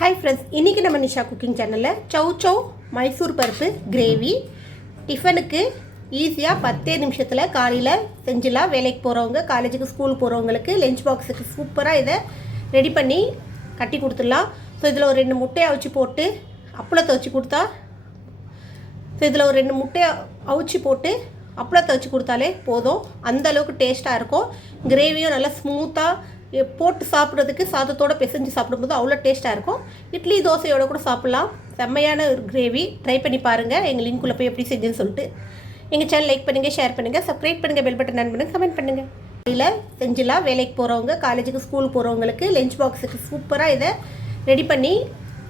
Hi friends, இன்றைக்கி நம்ம Nisha cooking சேனலில் சௌ மைசூர் பருப்பு கிரேவி டிஃபனுக்கு ஈஸியாக 10 நிமிஷத்தில் காலையில் செஞ்சிடலாம். வேலைக்கு போகிறவங்க, காலேஜுக்கு ஸ்கூல் போகிறவங்களுக்கு லஞ்ச் பாக்ஸுக்கு சூப்பராக இதை ரெடி பண்ணி கட்டி கொடுத்துடலாம். ஸோ இதில் ஒரு 2 முட்டையை அவிச்சு போட்டு அப்பளத்தை வச்சு கொடுத்தா அப்பளத்தை வச்சு கொடுத்தாலே போதும். அந்தளவுக்கு டேஸ்ட்டாக இருக்கும். கிரேவியும் நல்லா ஸ்மூத்தாக போட்டு சாப்பிட்றதுக்கு சாதத்தோடு பிசைஞ்சு சாப்பிடும்போது அவ்வளோ டேஸ்ட்டாக இருக்கும். இட்லி தோசையோடு கூட சாப்பிட்லாம். செம்மையான ஒரு கிரேவி. ட்ரை பண்ணி பாருங்கள். எங்கள் லிங்க்குள்ளே போய் எப்படி செஞ்சுன்னு சொல்லிட்டு எங்கள் சேனல் லைக் பண்ணுங்கள், ஷேர் பண்ணுங்கள், சப்ஸ்கிரைப் பண்ணுங்கள், பெல் பட்டன் ஆன் பண்ணுங்கள், கமெண்ட் பண்ணுங்கள். இதில் செஞ்சிடலாம். வேலைக்கு போகிறவங்க, காலேஜுக்கு ஸ்கூல் போகிறவங்களுக்கு லஞ்ச் பாக்ஸுக்கு சூப்பராக இதை ரெடி பண்ணி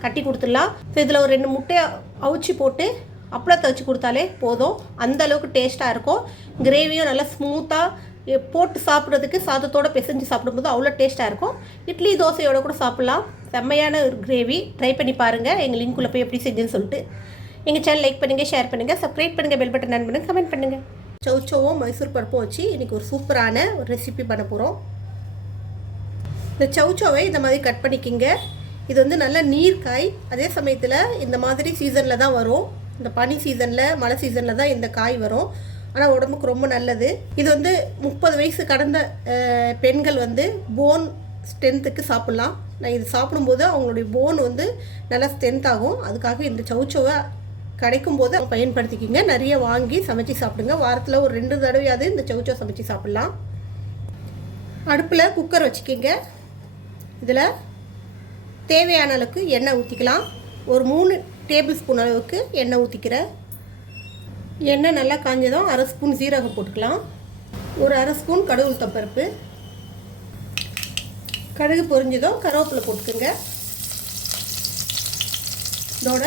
கட்டி கொடுத்துடலாம். ஸோ இதில் ஒரு 2 முட்டையை அவிச்சு போட்டு அப்பளத்தை வச்சு கொடுத்தாலே போதும். அந்தளவுக்கு டேஸ்ட்டாக இருக்கும். கிரேவியும் நல்லா ஸ்மூத்தாக போட்டு சாப்பிட்றதுக்கு சாதத்தோடு பிசைஞ்சு சாப்பிடும்போது அவ்வளோ டேஸ்ட்டாக இருக்கும். இட்லி தோசையோடு கூட சாப்பிட்லாம். செம்மையான ஒரு கிரேவி. ட்ரை பண்ணி பாருங்கள். எங்கள் லிங்க்குள்ளே போய் எப்படி செஞ்சுன்னு சொல்லிட்டு எங்கள் சேனல் லைக் பண்ணுங்கள், ஷேர் பண்ணுங்கள், சப்ஸ்கிரைப் பண்ணுங்கள், பெல் பட்டன் ஆன் பண்ணுங்கள், கமெண்ட் பண்ணுங்கள். சௌவும் மைசூர் பருப்பும் வச்சு இன்றைக்கி ஒரு சூப்பரான ஒரு ரெசிபி பண்ண போகிறோம். இந்த சௌவை இந்த மாதிரி கட் பண்ணிக்கிங்க. இது வந்து நல்ல நீர்க்காய். அதே சமயத்தில் இந்த மாதிரி சீசனில் தான் வரும். இந்த பனி சீசனில், மழை சீசனில் தான் இந்த காய் வரும். ஆனால் உடம்புக்கு ரொம்ப நல்லது. இது வந்து 30 வயசு கடந்த பெண்கள் வந்து போன் ஸ்ட்ரென்த்துக்கு சாப்பிட்லாம். நான் இது சாப்பிடும்போது அவங்களுடைய போன் வந்து நல்லா ஸ்ட்ரென்த் ஆகும். அதுக்காக இந்த சௌவை கிடைக்கும்போது பயன்படுத்திக்கிங்க. நிறைய வாங்கி சமைச்சு சாப்பிடுங்க. வாரத்தில் ஒரு 2 தடவையாவது இந்த சௌ சமைச்சு சாப்பிட்லாம். அடுப்பில் குக்கர் வச்சுக்கிங்க. இதில் தேவையான அளவுக்கு எண்ணெய் ஊற்றிக்கலாம். ஒரு 3 டேபிள் ஸ்பூன் அளவுக்கு எண்ணெய் ஊற்றிக்கிறேன். எண்ணெய் நல்லா காஞ்சதும் 1/2 ஸ்பூன் சீரகம் போட்டுக்கலாம். ஒரு 1/2 ஸ்பூன் கடுகு உளுத்தம்பருப்பு. கடுகு பொரிஞ்சதும் கருவேப்பிலை போட்டுக்கோங்க. இதோட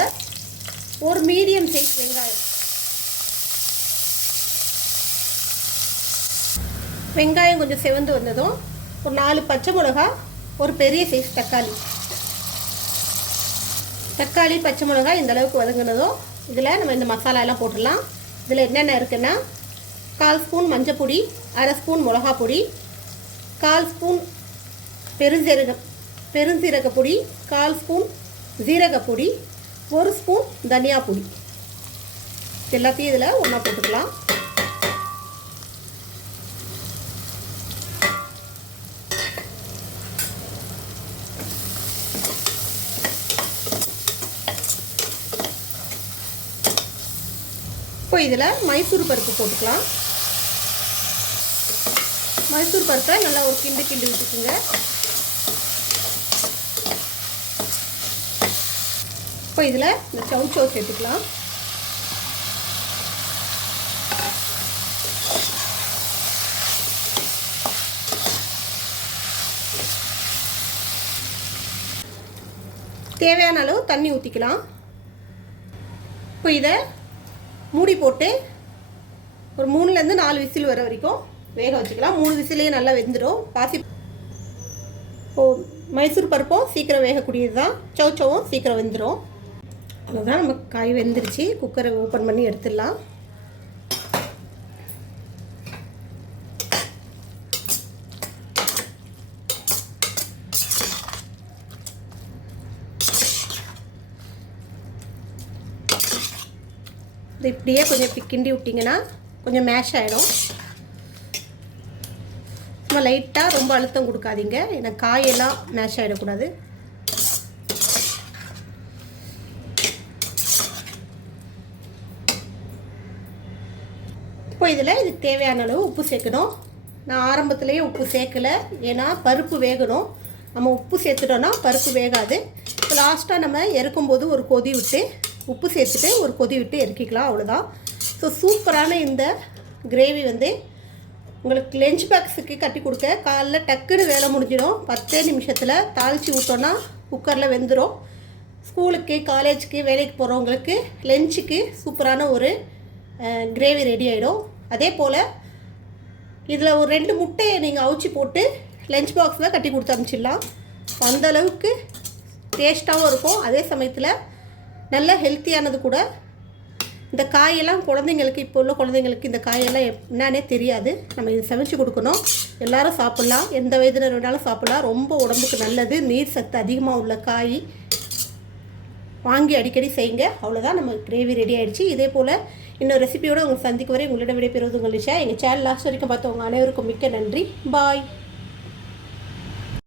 ஒரு மீடியம் சைஸ் வெங்காயம் கொஞ்சம் செவந்து வந்ததும் ஒரு 4 பச்சை மிளகா, ஒரு பெரிய சைஸ் தக்காளி பச்சை மிளகாய் இந்த அளவுக்கு வதங்கினதும் இதில் நம்ம இந்த மசாலாலாம் போட்டுடலாம். இதில் என்னென்ன இருக்குன்னா 1/4 ஸ்பூன் மஞ்சள் பொடி, 1/2 ஸ்பூன் மிளகா பொடி, 1/4 ஸ்பூன் பெருஞ்சீரக பொடி, 1/4 ஸ்பூன் ஜீரகப்பொடி, 1 ஸ்பூன் தனியா பொடி. எல்லாத்தையும் இதில் ஒன்றா போட்டுக்கலாம். இப்போ இதில் மைசூர் பருப்பு போட்டுக்கலாம். மைசூர் பருப்பை நல்லா ஒரு கிண்டு விட்டுக்குங்க. இப்போ இதில் இந்த சௌ சேர்த்துக்கலாம். தேவையான அளவு தண்ணி ஊற்றிக்கலாம். இப்போ இதை மூடி போட்டு ஒரு 3லேருந்து 4 விசில் வர வரைக்கும் வேக வச்சுக்கலாம். 3 விசிலையும் நல்லா வெந்துடும். மைசூர் பருப்பும் சீக்கிரம் வேகக்கூடியது தான். சௌவும் சீக்கிரம் வெந்துடும். அவ்வளோதான், நம்ம காய் வெந்துருச்சு. குக்கரை ஓப்பன் பண்ணி எடுத்துடலாம். இது இப்படியே கொஞ்சம் கிண்டி விட்டிங்கன்னா கொஞ்சம் மேஷ் ஆகிடும். சும்மா லைட்டாக, ரொம்ப அழுத்தம் கொடுக்காதீங்க. ஏன்னா காயெல்லாம் மேஷ் ஆகிடக்கூடாது. இப்போ இதில் இதுக்கு தேவையான அளவு உப்பு சேர்க்கணும். நான் ஆரம்பத்துலேயே உப்பு சேர்க்கலை. ஏன்னா பருப்பு வேகணும். நம்ம உப்பு சேர்த்துட்டோன்னா பருப்பு வேகாது. இப்போ லாஸ்ட்டாக நம்ம இறக்கும்போது ஒரு கொதி விட்டு உப்பு சேர்த்துட்டு ஒரு கொதி விட்டு இறக்கிக்கலாம். அவ்வளோதான். ஸோ சூப்பரான இந்த கிரேவி வந்து உங்களுக்கு லஞ்ச் பாக்ஸுக்கு கட்டி கொடுக்க காலைல டக்குன்னு வேலை முடிஞ்சிடும். 10 நிமிஷத்தில் தாளித்து விட்டோன்னா குக்கரில் வெந்துடும். ஸ்கூலுக்கு, காலேஜுக்கு, வேலைக்கு போகிறவங்களுக்கு லஞ்சுக்கு சூப்பரான ஒரு கிரேவி ரெடி ஆகிடும். அதே போல் இதில் ஒரு 2 முட்டையை நீங்கள் அவிச்சு போட்டு லஞ்ச் பாக்ஸில் கட்டி கொடுத்து அனுப்பிச்சிடலாம். அந்தளவுக்கு டேஸ்ட்டாகவும் இருக்கும். அதே சமயத்தில் நல்ல ஹெல்த்தியானது கூட. இந்த காயெல்லாம் குழந்தைங்களுக்கு, இப்போ உள்ள குழந்தைங்களுக்கு இந்த காயெல்லாம் என்னன்னே தெரியாது. நம்ம இது சமைச்சு கொடுக்கணும். எல்லோரும் சாப்பிட்லாம். எந்த வயதினர் வேணாலும் சாப்பிட்லாம். ரொம்ப உடம்புக்கு நல்லது. நீர் சத்து அதிகமாக உள்ள காய். வாங்கி அடிக்கடி செய்யுங்க. அவ்வளோதான், நம்ம கிரேவி ரெடி ஆகிடுச்சு. இதே போல் இன்னொரு ரெசிபியோடு உங்களை சந்திக்க வரை உங்களிடம் விடைபெறுவது உங்கள் நிஷா. எங்கள் சேனல் லாஸ்ட் வரைக்கும் பார்த்தவங்க அனைவருக்கும் மிக்க நன்றி. பாய்.